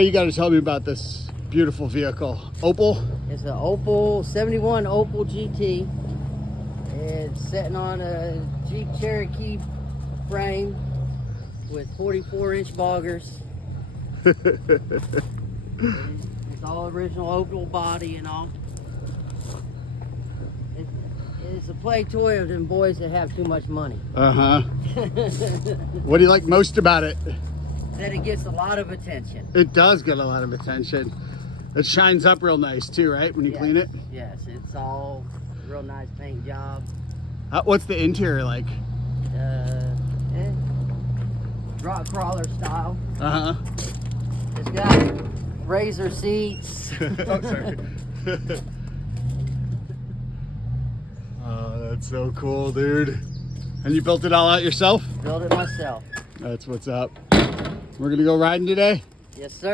You got to tell me about this beautiful vehicle. Opel? It's an Opel 71 Opel GT. It's sitting on a Jeep Cherokee frame with 44-inch boggers. It's all original Opel body and all. It's a play toy of them boys that have too much money. Uh-huh. What do you like most about it? That it gets a lot of attention. It does get a lot of attention. It shines up real nice too, right? When you clean it? Yes, it's all real nice paint job. What's the interior like? Rock crawler style. Uh-huh. It's got razor seats. Oh, sorry. Oh, that's so cool, dude. And you built it all out yourself? Built it myself. That's what's up. We're gonna go riding today? Yes, sir.